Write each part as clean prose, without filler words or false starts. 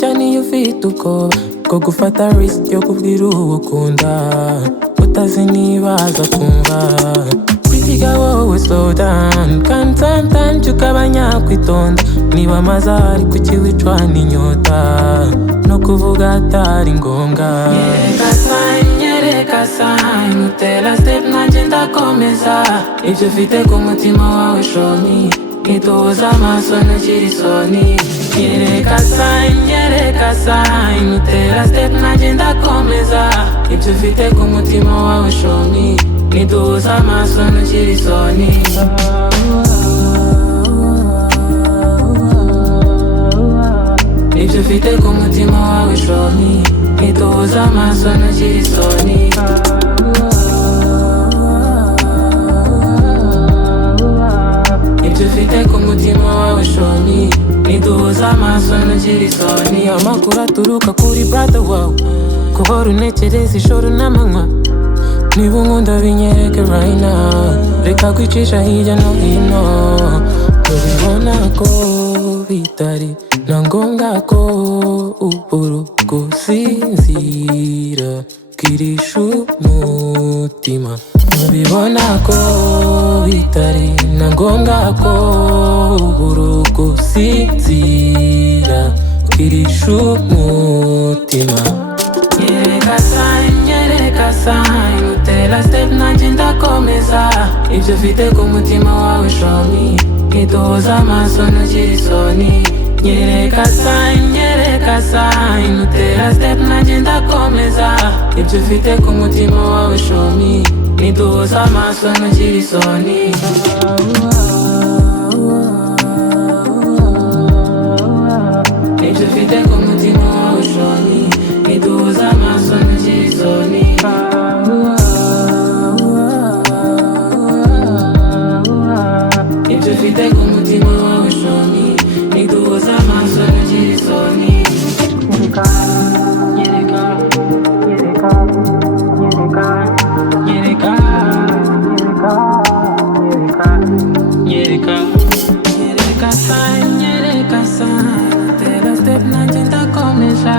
cyane iyo ufite ubwoba bwo gufata risk yo kubwira uwo ukunda utazi niba aza kumva. Kwitiga wowe slow down kandi sometimes ukabanya kwitonda niba amaze ari kuki wicwa n'inyota no kuvuga atari ngombwa. Nyereka sign utera step nanjye ndakomeza ibyo ufite ku mutima wawe show me ituza amaso ntukiri isoni. Nyereka sign utera step nanjye ndakomeza ibyo ufite ku mutima wawe show me ituza amaso ntukiri isoni. Ibyo ufite ku mutima wawe show me ituza amaso ntukiri isoni. Ibyo ufite ku mutima wawe show me ituza amaso ntukiri isoni. Amakuru aturuka kuri brother wawe guhora unekereza ijoro n'amanywa niba unkunda binyereke right now reka kwicisha hirya no hino ubibona ko bitari na ngombwa ko ubura gusinzira bwirisha umutima. Ubibona ko bitari na ngombwa ko ubura gusinzira bwirisha umutima. Nyereka sign utera step nanjye ndakomeza ibyo ufite ku mutima wawe show me ituza amaso ntukiri isoni. Nyereka sign utera step nanjye ndakomeza ibyo ufite ku mutima wawe show me ituza amaso ntukiri isoni. Ibyo ufite ku mutima wawe show me ituza amaso ntukiri isoni. Ibyo ufite ku mutima wawe show me ituza amaso ntukiri isoni. Nyereka sign utera step nanjye ndakomeza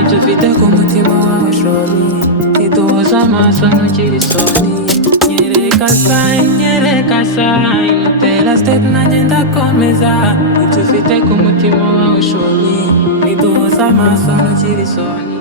ibyo ufite ku mutima wawe show me ituza amaso ntukiri isoni. Nyereka sign utera step nanjye ndakomeza ibyo ufite ku mutima wawe show me ituza amaso ntukiri isoni.